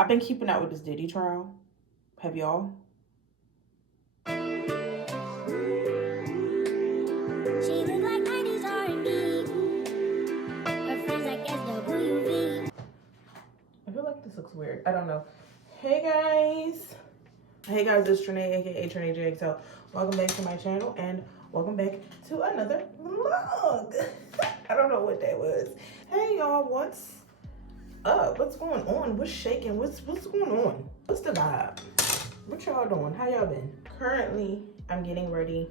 I've been keeping up with this Diddy trial. Have y'all? She look like 90s R&B. Her friends like SWV. I feel like this looks weird. I don't know. Hey guys. Hey guys, it's Trenae, aka trenaejxo. Welcome back to my channel and welcome back to another vlog. I don't know what that was. Hey y'all, what's up? What's going on? What's shaking? What's going on? What's the vibe? What y'all doing? How y'all been? Currently, I'm getting ready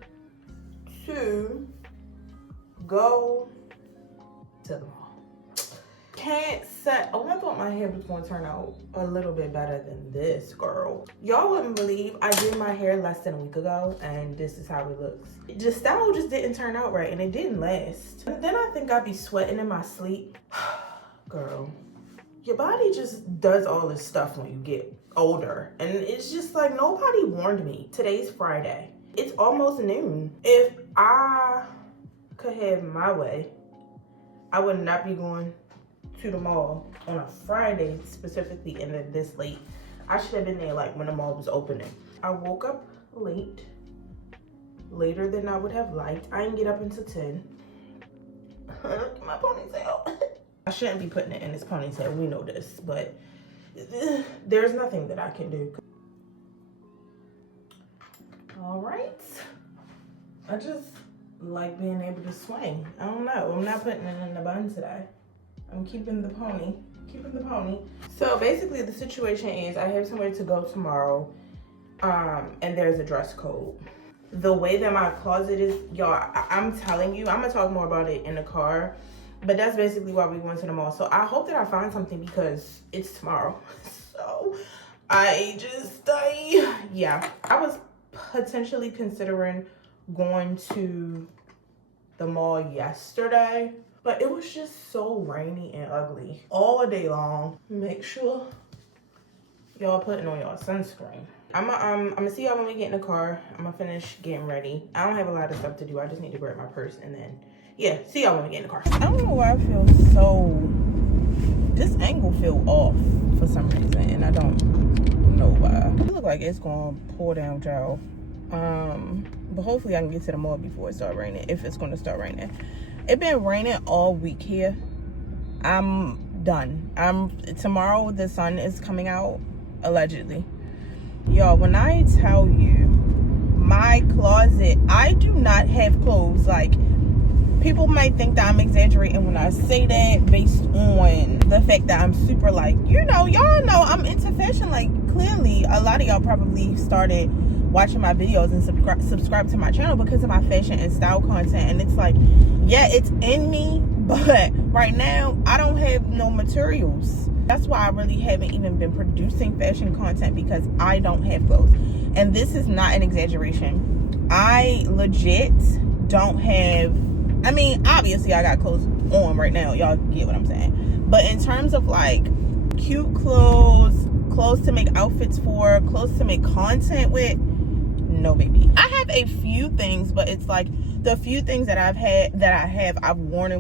to go to the mall. Can't set. Oh, I thought my hair was going to turn out a little bit better than this, girl. Y'all wouldn't believe I did my hair less than a week ago and this is how it looks. The style just didn't turn out right and it didn't last. And then I think I'd be sweating in my sleep. Girl, your body just does all this stuff when you get older. And it's just like, nobody warned me. Today's Friday. It's almost noon. If I could have my way, I would not be going to the mall on a Friday specifically, and then this late. I should have been there like when the mall was opening. I woke up late, later than I would have liked. I didn't get up until 10. My ponytail. I shouldn't be putting it in this ponytail, we know this, but there's nothing that I can do. All right, I just like being able to swing. I don't know, I'm not putting it in the bun today. I'm keeping the pony. So basically the situation is I have somewhere to go tomorrow, and there's a dress code. The way that my closet is, y'all, I'm telling you, I'm gonna talk more about it in the car, but that's basically why we went to the mall. So I hope that I find something because it's tomorrow. So I was potentially considering going to the mall yesterday, but it was just so rainy and ugly all day long. Make sure y'all putting on y'all sunscreen. I'm gonna see y'all when we get in the car. I'm gonna finish getting ready. I don't have a lot of stuff to do. I just need to grab my purse and then, yeah, see y'all when we get in the car. I don't know why I feel so, this angle feel off for some reason, and I don't know why. It look like it's gonna pour down, y'all. But hopefully I can get to the mall before it start raining, if it's gonna start raining. It been raining all week here. I'm done. Tomorrow the sun is coming out, allegedly. Y'all, when I tell you my closet, I do not have clothes. Like, people might think that I'm exaggerating when I say that based on the fact that I'm super, like, you know, y'all know I'm into fashion. Like, clearly a lot of y'all probably started watching my videos and subscribe to my channel because of my fashion and style content. And it's like, yeah, it's in me, but right now I don't have no materials. That's why I really haven't even been producing fashion content, because I don't have clothes. And this is not an exaggeration. I legit don't have, I mean, obviously I got clothes on right now, y'all get what I'm saying, but in terms of like cute clothes to make outfits for, clothes to make content with, no baby. I have a few things, but it's like the few things that I've worn.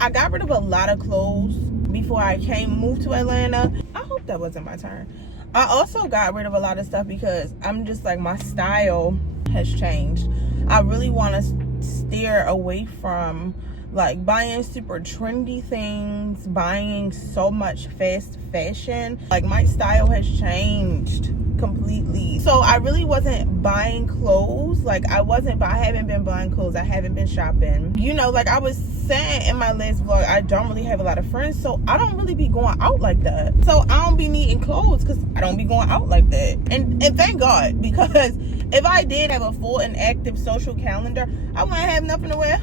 I got rid of a lot of clothes before I moved to Atlanta. I hope that wasn't my turn. I also got rid of a lot of stuff because I'm just like, my style has changed. I really want to steer away from like buying super trendy things, buying so much fast fashion. Like, my style has changed completely. So I really wasn't buying clothes. Like, I haven't been buying clothes. I haven't been shopping. You know, like I was saying in my last vlog, I don't really have a lot of friends, so I don't really be going out like that. So I don't be needing clothes because I don't be going out like that. And thank God, because if I did have a full and active social calendar, I wouldn't have nothing to wear.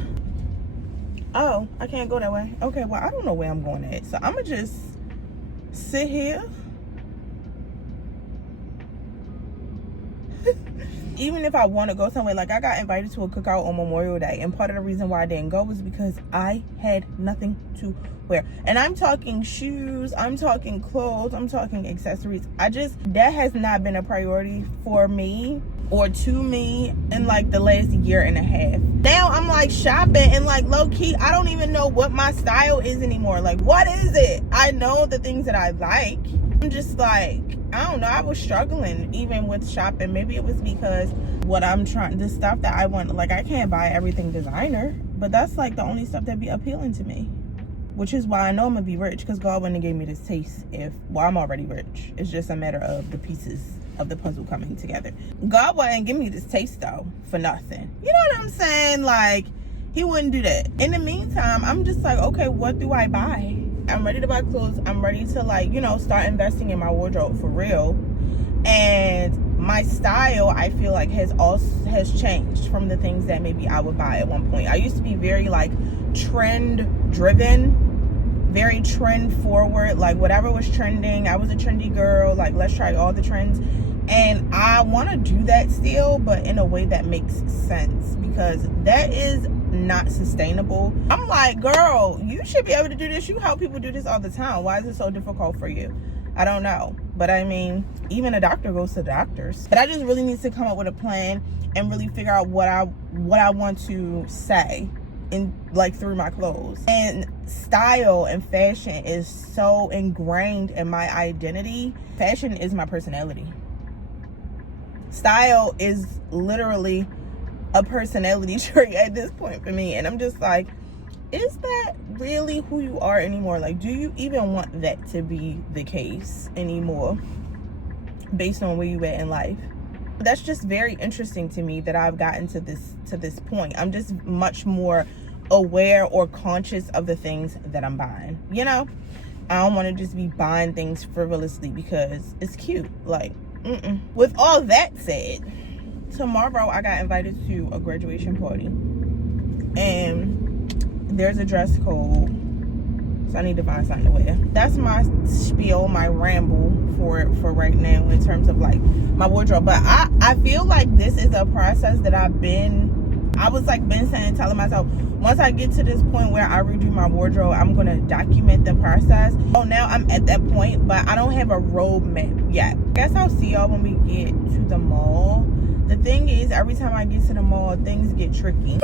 Oh, I can't go that way. Okay, well, I don't know where I'm going at, so I'm gonna just sit here. Even if I want to go somewhere, like I got invited to a cookout on Memorial Day, and part of the reason why I didn't go was because I had nothing to wear. And I'm talking shoes, I'm talking clothes, I'm talking accessories. That has not been a priority for me. or to me in like the last year and a half. Now I'm like shopping and like low key, I don't even know what my style is anymore. Like, what is it? I know the things that I like. I'm just like, I don't know. I was struggling even with shopping. Maybe it was because what I'm trying, the stuff that I want, like I can't buy everything designer, but that's like the only stuff that be appealing to me. Which is why I know I'm gonna be rich, because God wouldn't have gave me this taste if, well, I'm already rich. It's just a matter of the pieces of the puzzle coming together. God wouldn't give me this taste though for nothing. You know what I'm saying? Like, he wouldn't do that. In the meantime, I'm just like, okay, what do I buy? I'm ready to buy clothes. I'm ready to, like, you know, start investing in my wardrobe for real. And my style, I feel like has changed from the things that maybe I would buy at one point. I used to be very like trend driven, very trend forward, like whatever was trending, I was a trendy girl, like let's try all the trends. And I want to do that still, but in a way that makes sense, because that is not sustainable. I'm like, girl, you should be able to do this. You help people do this all the time. Why is it so difficult for you? I don't know. But I mean, even a doctor goes to doctors. But I just really need to come up with a plan and really figure out what I want to say in, like, through my clothes. And style and fashion is so ingrained in my identity. Fashion is my personality. Style is literally a personality trait at this point for me. And I'm just like, is that really who you are anymore? Like, do you even want that to be the case anymore based on where you at in life? That's just very interesting to me that I've gotten to this point. I'm just much more aware or conscious of the things that I'm buying. You know, I don't want to just be buying things frivolously because it's cute. Like, With all that said, tomorrow I got invited to a graduation party, and there's a dress code, so I need to find something to wear. That's my spiel, my ramble for right now in terms of like my wardrobe. But I feel like this is a process that I was like been saying, telling myself, once I get to this point where I redo my wardrobe, I'm gonna document the process. Oh, now I'm at that point, but I don't have a roadmap yet. I guess I'll see y'all when we get to the mall. The thing is, every time I get to the mall, things get tricky.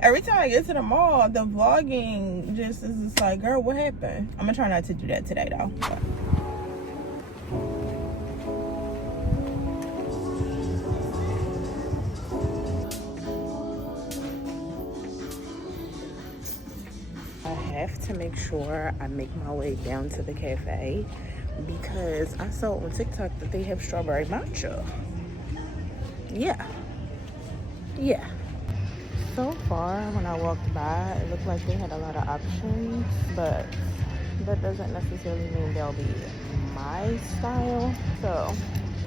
Every time I get to the mall, the vlogging just is just like, girl, what happened? I'm gonna try not to do that today though. I have to make sure I make my way down to the cafe because I saw on TikTok that they have strawberry matcha. Yeah. So far, when I walked by, it looked like they had a lot of options, but that doesn't necessarily mean they'll be my style. So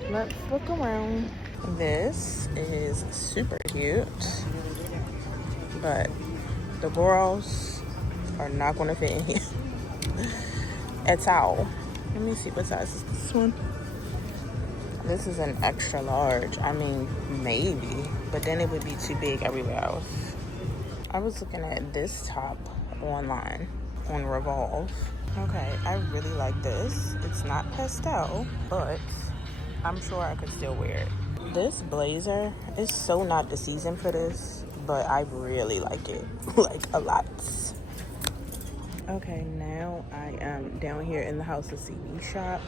let's look around. This is super cute, but the bras are not going to fit in here at all. Let me see what size is this one. This is an extra large. I mean, maybe, but then it would be too big everywhere else. I was looking at this top online on Revolve. Okay, I really like this. It's not pastel, but I'm sure I could still wear it. This blazer is so not the season for this, but I really like it, like a lot. Okay, now I am down here in the House of CB shop,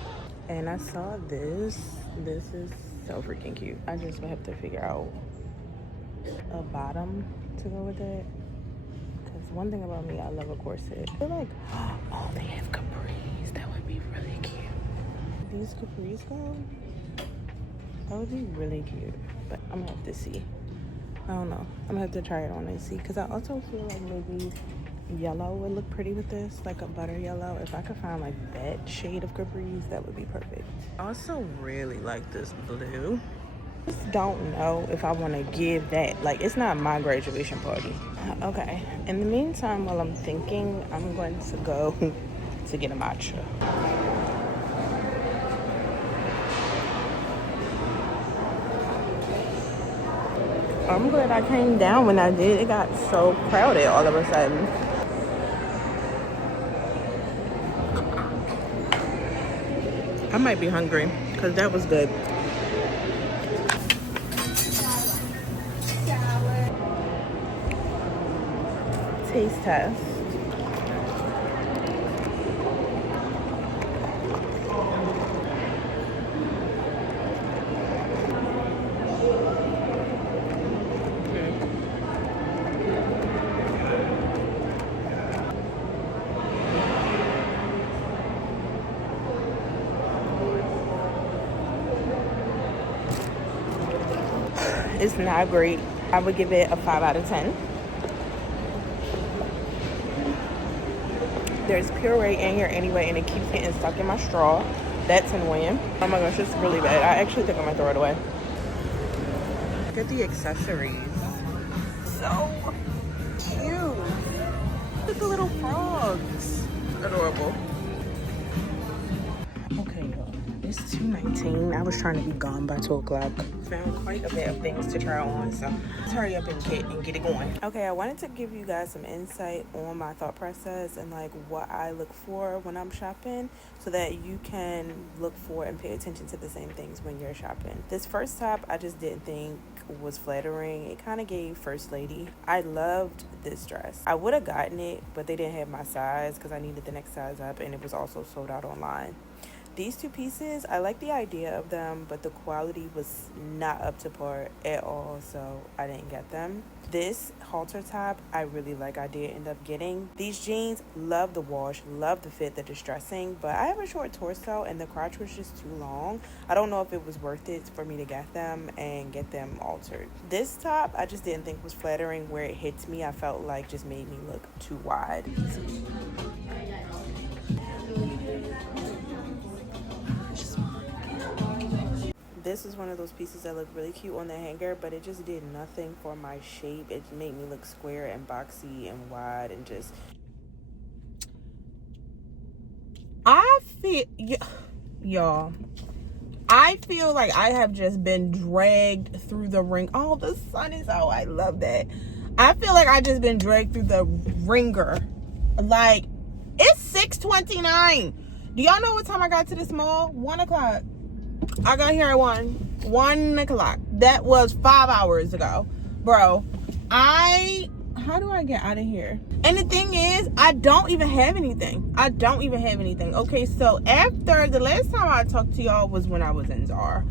and I saw this. This is so freaking cute. I just have to figure out a bottom to go with it, because one thing about me, I love a corset. I feel like, oh, they have capris. That would be really cute. These capris go, that would be really cute, but I'm gonna have to see. I don't know. I'm gonna have to try it on and see, because I also feel like maybe yellow would look pretty with this, like a butter yellow. If I could find like that shade of capris, that would be perfect. I also really like this blue. Just don't know if I want to give that, like, it's not my graduation party. Okay, in the meantime, while I'm thinking, I'm going to go to get a matcha. I'm glad I came down when I did. It got so crowded all of a sudden. I might be hungry because that was good. face test. It's not great. I would give it a 5 out of 10. There's puree in here anyway, and it keeps getting stuck in my straw. That's annoying. Oh my gosh, it's really bad. I actually think I'm gonna throw it away. Look at the accessories. So cute. Look at the little frogs. Adorable. Okay, y'all. It's 2:19. I was trying to be gone by 2 o'clock. Found quite a bit of things to try on, so let's hurry up and get it going. Okay, I wanted to give you guys some insight on my thought process and like what I look for when I'm shopping, so that you can look for and pay attention to the same things when you're shopping. This first top I just didn't think was flattering. It kind of gave first lady. I loved this dress. I would have gotten it, but they didn't have my size because I needed the next size up, and it was also sold out online. These 2 pieces, I like the idea of them, but the quality was not up to par at all, so I didn't get them. This halter top, I really like. I did end up getting. These jeans, love the wash, love the fit, the distressing, but I have a short torso and the crotch was just too long. I don't know if it was worth it for me to get them and get them altered. This top, I just didn't think was flattering. Where it hits me, I felt like just made me look too wide. This is one of those pieces that look really cute on the hanger, but it just did nothing for my shape. It made me look square and boxy and wide and just... I feel... Y'all, I feel like I have just been dragged through the ring. Oh, the sun is out. I love that. I feel like I just been dragged through the ringer. Like, it's 6:29. Do y'all know what time I got to this mall? 1 o'clock. I got here at 1 o'clock. That was 5 hours ago. Bro, how do I get out of here? And the thing is, I don't even have anything. Okay, so after the last time I talked to y'all was when I was in Zara.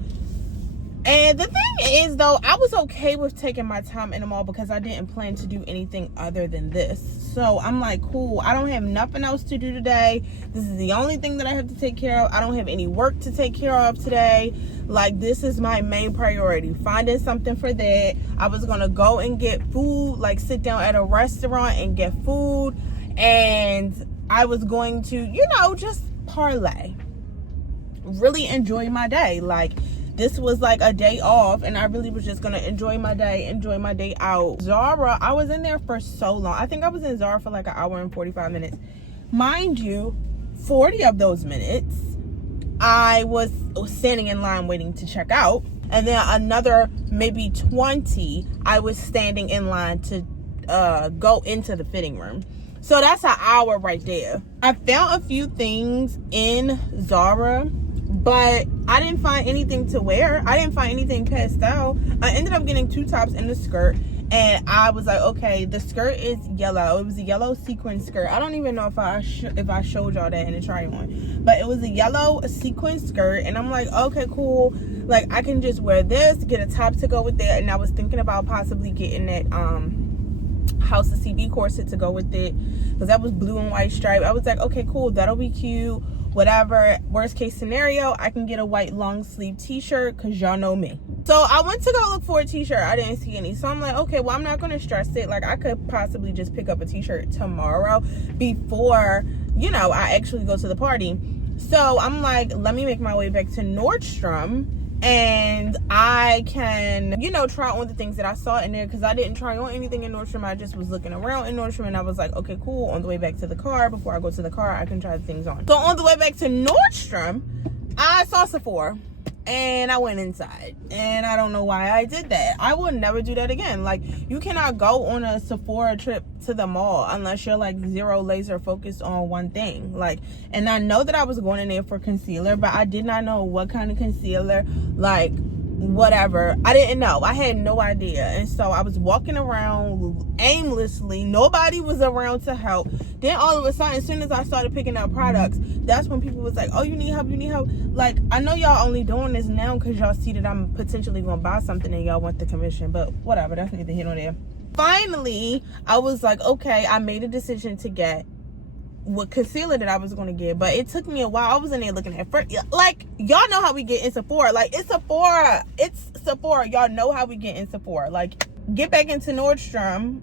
And the thing is, though, I was okay with taking my time in the mall because I didn't plan to do anything other than this. So I'm like, cool, I don't have nothing else to do today. This is the only thing that I have to take care of. I don't have any work to take care of today. Like, this is my main priority, finding something for that. I was gonna go and get food, like sit down at a restaurant and get food. And I was going to, you know, just parlay. Really enjoy my day. Like, this was like a day off, and I really was just gonna enjoy my day out. Zara, I was in there for so long. I think I was in Zara for like 1 hour and 45 minutes. Mind you, 40 of those minutes, I was standing in line waiting to check out. And then another maybe 20, I was standing in line to go into the fitting room. So that's an hour right there. I found a few things in Zara, but I didn't find anything to wear. I didn't find anything pastel. I ended up getting 2 tops and a skirt. And I was like, okay, the skirt is yellow. It was a yellow sequin skirt. I don't even know if I showed y'all that in the try on. But it was a yellow sequin skirt. And I'm like, okay, cool. Like, I can just wear this, get a top to go with that. And I was thinking about possibly getting that House of CB corset to go with it. Because that was blue and white stripe. I was like, okay, cool. That'll be cute. Whatever. Worst case scenario, I can get a white long sleeve t-shirt because y'all know me. So I went to go look for a t-shirt. I didn't see any. So I'm like, okay, well, I'm not going to stress it. Like, I could possibly just pick up a t-shirt tomorrow before, you know, I actually go to the party. So I'm like, let me make my way back to Nordstrom and I can, you know, try on the things that I saw in there, because I didn't try on anything in Nordstrom. I just was looking around in Nordstrom and I was like, okay, cool. On the way back to the car, before I go to the car, I can try the things on. So on the way back to Nordstrom, I saw Sephora. And I went inside, and I don't know why I did that. I will never do that again. Like, you cannot go on a Sephora trip to the mall unless you're like zero laser focused on one thing. Like, and I know that I was going in there for concealer, but I did not know what kind of concealer. Like, whatever. I didn't know. I had no idea. And so I was walking around aimlessly. Nobody was around to help. Then all of a sudden, as soon as I started picking up products, that's when people was like, oh, you need help, you need help. Like, I know y'all only doing this now because y'all see that I'm potentially going to buy something and y'all want the commission. But whatever, that's neither here nor there. Finally, I was like, okay, I made a decision to get what concealer that I was going to get, but it took me a while. I was in there looking at first, like, y'all know how we get in Sephora. Like, it's Sephora. Y'all know how we get in Sephora. Like, get back into Nordstrom.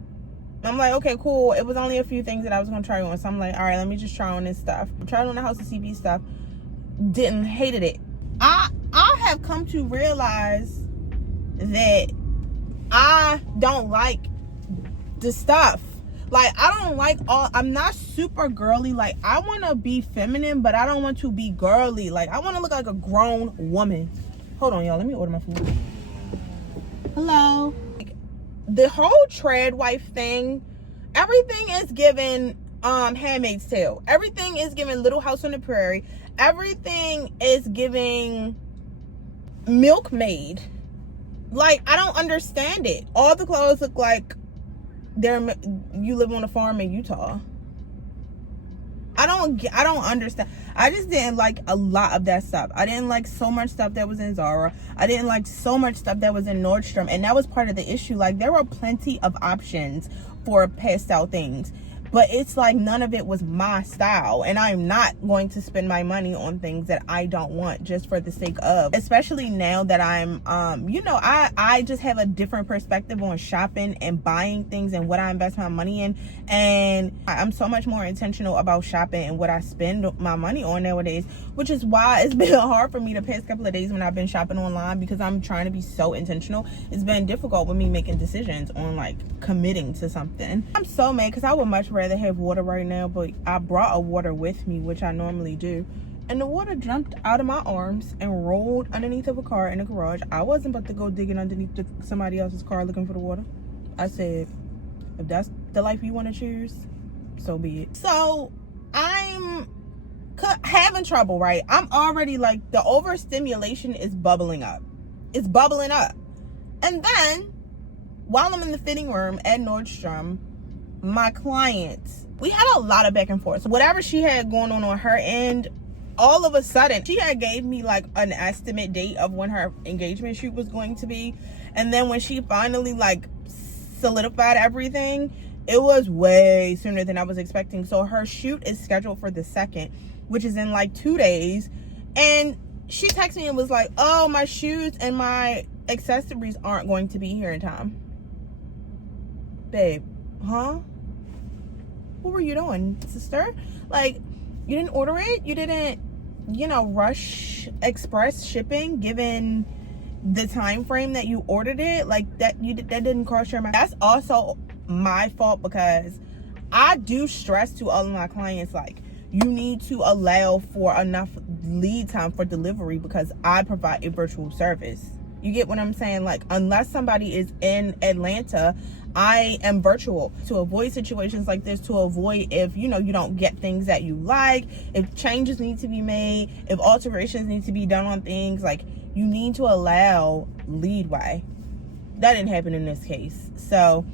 I'm like, okay, cool. It was only a few things that I was going to try on, so I'm like, all right, let me just try on this stuff. Tried on the House of CB stuff. Hated it. I have come to realize that I don't like the stuff. Like, I don't like I'm not super girly. Like, I want to be feminine, but I don't want to be girly. Like, I want to look like a grown woman. Hold on, y'all. Let me order my food. Hello. Like, the whole trad wife thing, everything is given Handmaid's Tale. Everything is given Little House on the Prairie. Everything is giving Milkmaid. Like, I don't understand it. All the clothes look like you live on a farm in Utah. I don't understand. I just didn't like a lot of that stuff. I didn't like so much stuff that was in Zara. I didn't like so much stuff that was in Nordstrom, and that was part of the issue. Like, there were plenty of options for pastel things, but it's like none of it was my style, and I'm not going to spend my money on things that I don't want just for the sake of, especially now that I'm I just have a different perspective on shopping and buying things and what I invest my money in, and I'm so much more intentional about shopping and what I spend my money on nowadays, which is why it's been hard for me the past couple of days when I've been shopping online, because I'm trying to be so intentional. It's been difficult with me making decisions on, like, committing to something. I'm so mad because I would much rather have water right now, but I brought a water with me, which I normally do, and the water jumped out of my arms and rolled underneath of a car in the garage. I wasn't about to go digging underneath somebody else's car looking for the water. I said, if that's the life you want to choose, so be it. So I'm having trouble, right? I'm already, like, the overstimulation is bubbling up. It's bubbling up. And then while I'm in the fitting room at Nordstrom, my client, we had a lot of back and forth. So whatever she had going on her end, all of a sudden she had gave me, like, an estimate date of when her engagement shoot was going to be, and then when she finally, like, solidified everything, it was way sooner than I was expecting. So her shoot is scheduled for the 2nd, which is in, like, 2 days, and she texted me and was like, oh, my shoes and my accessories aren't going to be here in time. Babe, huh? What were you doing, sister? Like, you didn't order it? You didn't, rush express shipping given the time frame that you ordered it? Like, that didn't cross your mind? That's also my fault, because I do stress to all of my clients, like, you need to allow for enough lead time for delivery, because I provide a virtual service. You get what I'm saying? Like, unless somebody is in Atlanta, I am virtual to avoid situations like this, to avoid if, you don't get things that you like, if changes need to be made, if alterations need to be done on things. Like, you need to allow leadway. That didn't happen in this case. So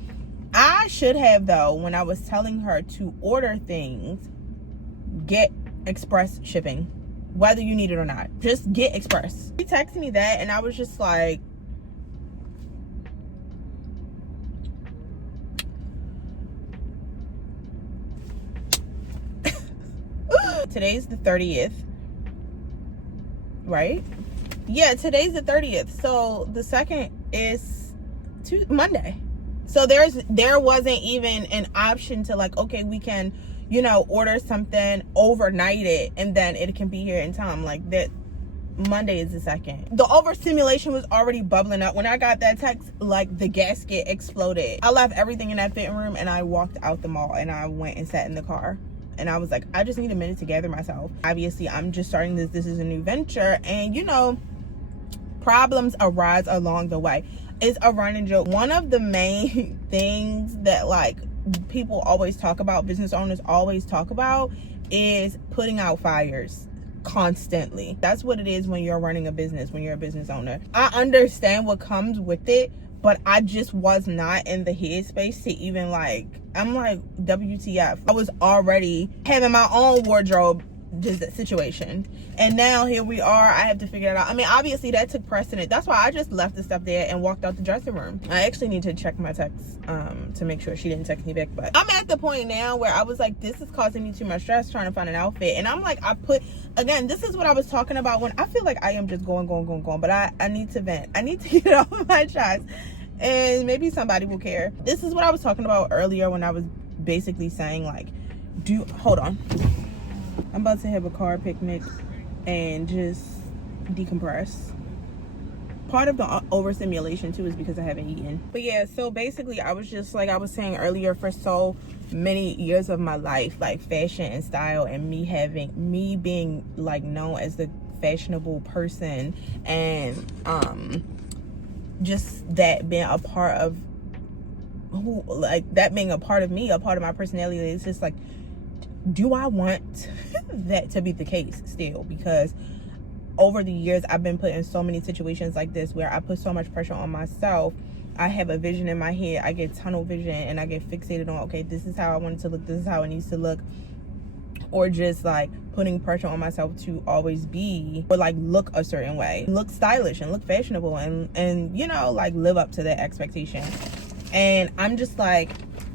I should have, though, when I was telling her to order things, get express shipping, whether you need it or not. Just get express. She texted me that, and I was just like, today's the 30th, right? Yeah, today's the 30th. So the 2nd is Monday. So there wasn't even an option to, like, okay, we can, order something, overnight it, and then it can be here in time. Like, that Monday is the 2nd. The overstimulation was already bubbling up. When I got that text, like, the gasket exploded. I left everything in that fitting room, and I walked out the mall, and I went and sat in the car. And I was like, I just need a minute to gather myself. Obviously, I'm just starting this. This is a new venture. And, problems arise along the way. It's a running joke. One of the main things that, like, people always talk about, business owners always talk about, is putting out fires. constantly. That's what it is when you're running a business, when you're a business owner. I understand what comes with it, but I just was not in the headspace to even like, I'm like, WTF. I was already having my own wardrobe just situation, and now here we are. I have to figure it out. I mean, obviously that took precedent. That's why I just left the stuff there and walked out the dressing room. I actually need to check my texts to make sure she didn't text me back, but I'm at the point now where I was like, this is causing me too much stress trying to find an outfit. And I'm like, again, this is what I was talking about when I feel like I am just going, but I need to vent. I need to get it off my chest, and maybe somebody will care. This is what I was talking about earlier when I was basically saying like, hold on, I'm about to have a car picnic and just decompress. Part of the overstimulation too is because I haven't eaten. But yeah, so basically I was just like I was saying earlier, for so many years of my life, like fashion and style, and me being like known as the fashionable person, and just that being a part of that being a part of me, a part of my personality. It's just like, do I want that to be the case still? Because over the years I've been put in so many situations like this where I put so much pressure on myself. I have a vision in my head, I get tunnel vision, and I get fixated on, okay, this is how I want it to look, this is how it needs to look. Or just like putting pressure on myself to always be, or like look a certain way, look stylish and look fashionable, and you know, like live up to that expectation. And I'm just like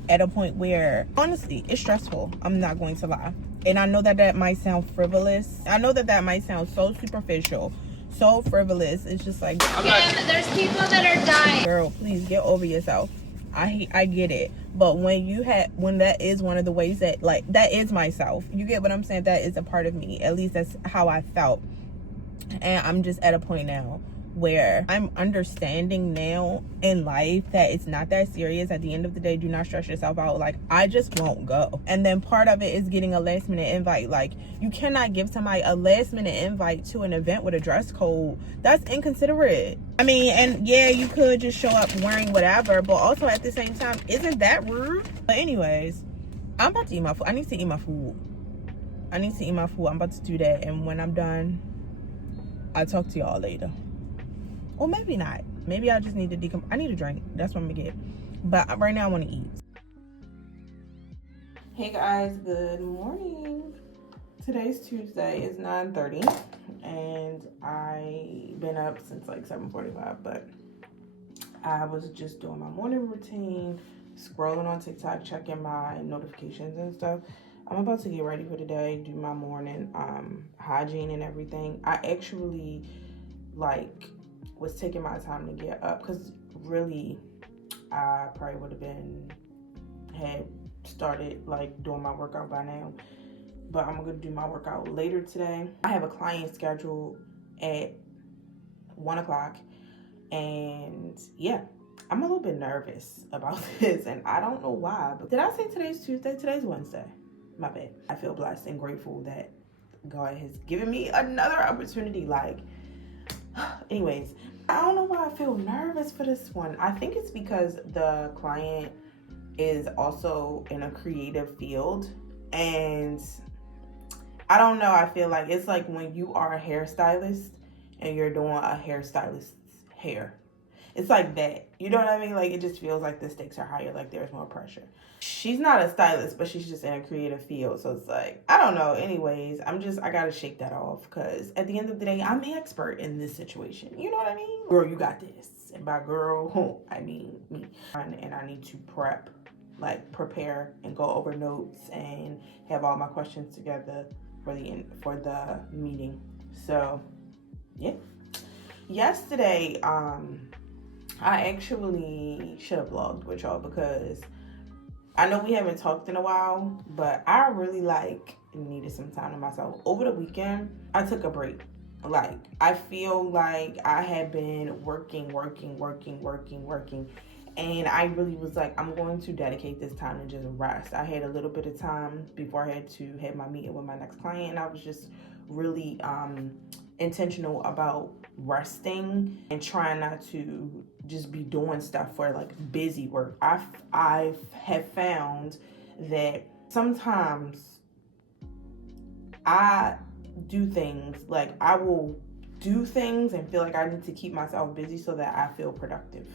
at a point where honestly it's stressful, I'm not going to lie. And I know that might sound frivolous, I know that might sound so superficial, so frivolous. It's just like, Kim, there's people that are dying. Girl, please get over yourself. I get it, but when that is one of the ways that, like, that is myself, you get what I'm saying, that is a part of me. At least that's how I felt. And I'm just at a point now where I'm understanding now in life that it's not that serious. At the end of the day, do not stress yourself out. Like, I just won't go. And then part of it is getting a last minute invite. Like, you cannot give somebody a last minute invite to an event with a dress code. That's inconsiderate. I mean, and yeah, you could just show up wearing whatever, but also at the same time, isn't that rude? But anyways, I'm about to eat my food. I need to eat my food. I'm about to do that. And when I'm done, I'll talk to y'all later. Or maybe not. Maybe I just need to I need a drink. That's what I'm gonna get. But right now I want to eat. Hey guys, good morning. Today's Tuesday. It's 9:30 and I've been up since like 7:45, but I was just doing my morning routine, scrolling on TikTok, checking my notifications and stuff. I'm about to get ready for the day, do my morning hygiene and everything. I actually was taking my time to get up, because really I probably would have had started like doing my workout by now, but I'm gonna do my workout later today. I have a client scheduled at 1 o'clock, and yeah, I'm a little bit nervous about this, and I don't know why. But did I say today's Tuesday? Today's Wednesday. My bad. I feel blessed and grateful that God has given me another opportunity. Like, anyways, I don't know why I feel nervous for this one. I think it's because the client is also in a creative field, and I don't know, I feel like it's like when you are a hairstylist and you're doing a hairstylist's hair. It's like that. You know what I mean? Like, it just feels like the stakes are higher, like there's more pressure. She's not a stylist, but she's just in a creative field. So it's like, I don't know. Anyways, I gotta shake that off, because at the end of the day, I'm the expert in this situation. You know what I mean? Girl, you got this. And by girl, I mean me. And I need to prepare and go over notes and have all my questions together for the meeting. So, yeah. Yesterday, I actually should have vlogged with y'all, because I know we haven't talked in a while, but I really needed some time to myself. Over the weekend, I took a break. Like, I feel like I had been working, and I really was like, I'm going to dedicate this time to just rest. I had a little bit of time before I had to have my meeting with my next client, and I was just really intentional about resting and trying not to just be doing stuff for like busy work. I have found that sometimes I do things. Like, I will do things and feel like I need to keep myself busy so that I feel productive.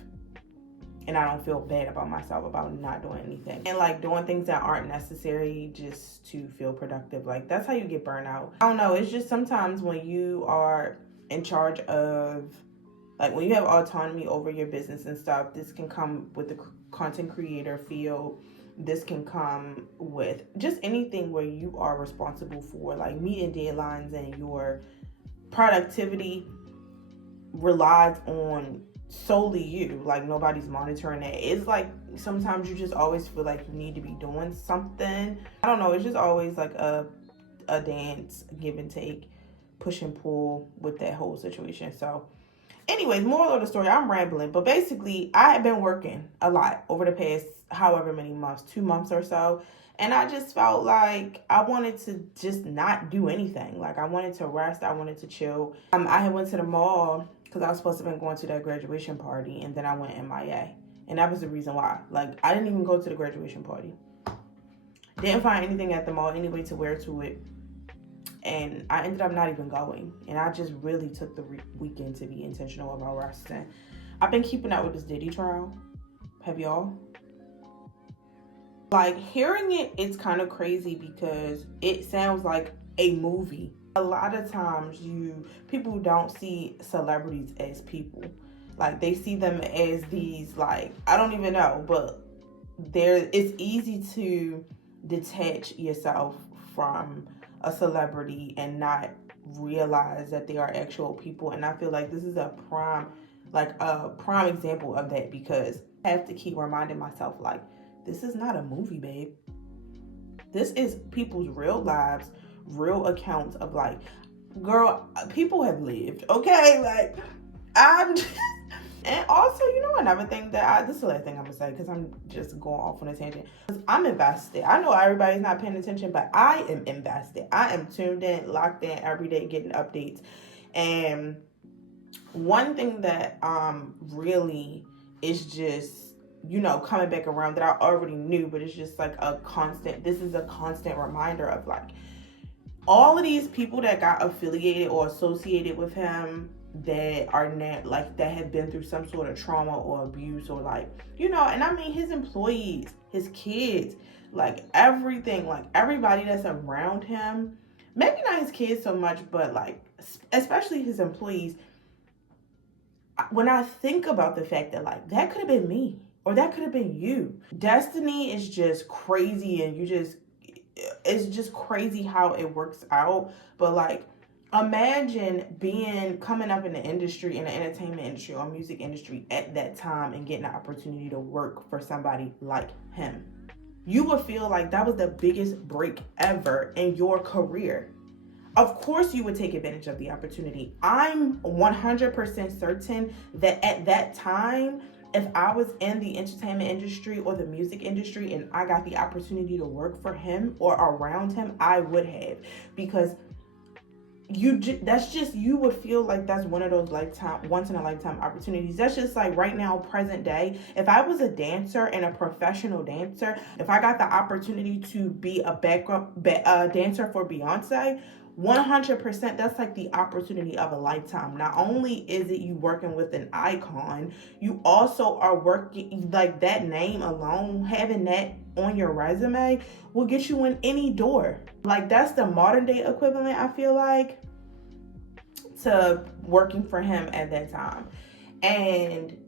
And I don't feel bad about myself about not doing anything. And like doing things that aren't necessary just to feel productive. Like, that's how you get burnout. I don't know. It's just sometimes when you are in charge of, like, when you have autonomy over your business and stuff, this can come with the content creator field. This can come with just anything where you are responsible for, like, meeting deadlines, and your productivity relies on solely you. Like, nobody's monitoring that. It's like sometimes you just always feel like you need to be doing something. I don't know. It's just always like a dance, give and take, push and pull with that whole situation. So anyways, moral of the story, I'm rambling, but basically I have been working a lot over the past however many months, 2 months or so. And I just felt like I wanted to just not do anything. Like, I wanted to rest. I wanted to chill. I had went to the mall because I was supposed to have been going to that graduation party, and then I went MIA. And that was the reason why. Like, I didn't even go to the graduation party. Didn't find anything at the mall anyway to wear to it. And I ended up not even going. And I just really took the weekend to be intentional about resting. I've been keeping up with this Diddy trial. Have y'all? Like, hearing it, it's kind of crazy because it sounds like a movie. A lot of times people don't see celebrities as people. Like, they see them as these, like, I don't even know, but it's easy to detach yourself from a celebrity and not realize that they are actual people. And I feel like this is a prime example of that, because I have to keep reminding myself, like, this is not a movie, babe. This is people's real lives, real accounts of, like, girl, people have lived, okay? Like, I'm just... And also, you know, another thing this is the last thing I'm gonna say, because I'm just going off on a tangent. I'm invested. I know everybody's not paying attention, but I am invested. I am tuned in, locked in every day, getting updates. And one thing that really is just, you know, coming back around that I already knew, but it's just like this is a constant reminder of, like, all of these people that got affiliated or associated with him that are not, like, that have been through some sort of trauma or abuse, or, like, you know, and I mean his employees, his kids, like, everything, like, everybody that's around him, maybe not his kids so much, but, like, especially his employees. When I think about the fact that, like, that could have been me, or that could have been you. Destiny is just crazy, and it's just crazy how it works out. But, like, imagine coming up in the industry, in the entertainment industry or music industry at that time, and getting the opportunity to work for somebody like him. You would feel like that was the biggest break ever in your career. Of course you would take advantage of the opportunity. I'm 100% certain that at that time, if I was in the entertainment industry or the music industry and I got the opportunity to work for him or around him, I would have. Because you would feel like that's one of those once in a lifetime opportunities. That's just like right now, present day. If I was a dancer and a professional dancer, if I got the opportunity to be a backup dancer for Beyonce, 100%, that's like the opportunity of a lifetime. Not only is it you working with an icon, you also are working, like, that name alone, having that on your resume will get you in any door. Like, that's the modern day equivalent, I feel like, to working for him at that time. And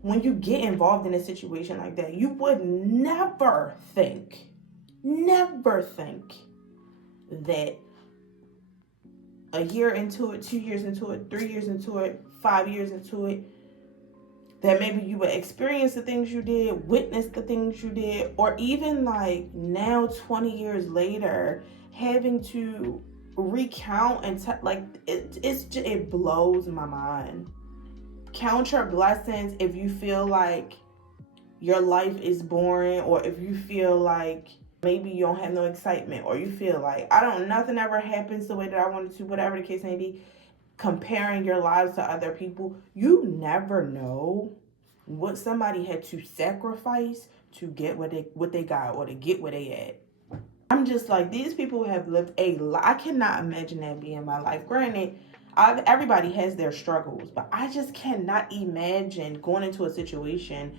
when you get involved in a situation like that, you would never think that a year into it, 2 years into it, 3 years into it, 5 years into it, that maybe you would experience the things you did, witness the things you did, or even, like, now 20 years later, having to recount and it blows my mind. Count your blessings if you feel like your life is boring, or if you feel like maybe you don't have no excitement, or you feel like nothing ever happens the way that I wanted to, whatever the case may be. Comparing your lives to other people, you never know what somebody had to sacrifice to get what they got, or to get where they at. I'm just like, these people have lived a lot. I cannot imagine that being my life. Granted, everybody has their struggles, but I just cannot imagine going into a situation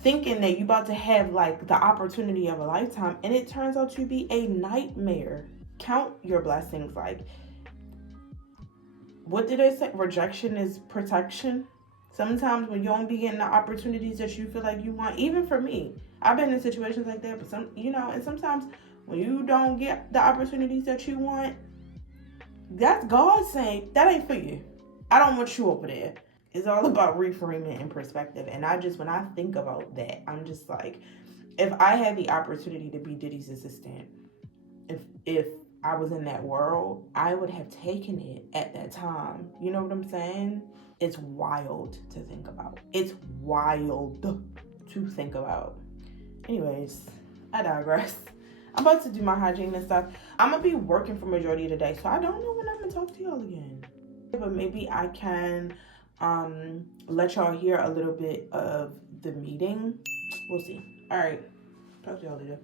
thinking that you're about to have like the opportunity of a lifetime, and it turns out to be a nightmare. Count your blessings. Like, what did they say? Rejection is protection. Sometimes when you don't be getting the opportunities that you feel like you want, even for me, I've been in situations like that, but and sometimes when you don't get the opportunities that you want, that's God saying, that ain't for you. I don't want you over there. It's all about reframing and perspective. And when I think about that, I'm just like, if I had the opportunity to be Diddy's assistant, if I was in that world, I would have taken it at that time. You know what I'm saying? It's wild to think about. It's wild to think about. Anyways, I digress. I'm about to do my hygiene and stuff. I'm going to be working for majority of the day, so I don't know when I'm going to talk to y'all again. But maybe I can let y'all hear a little bit of the meeting. We'll see. All right. Talk to y'all later.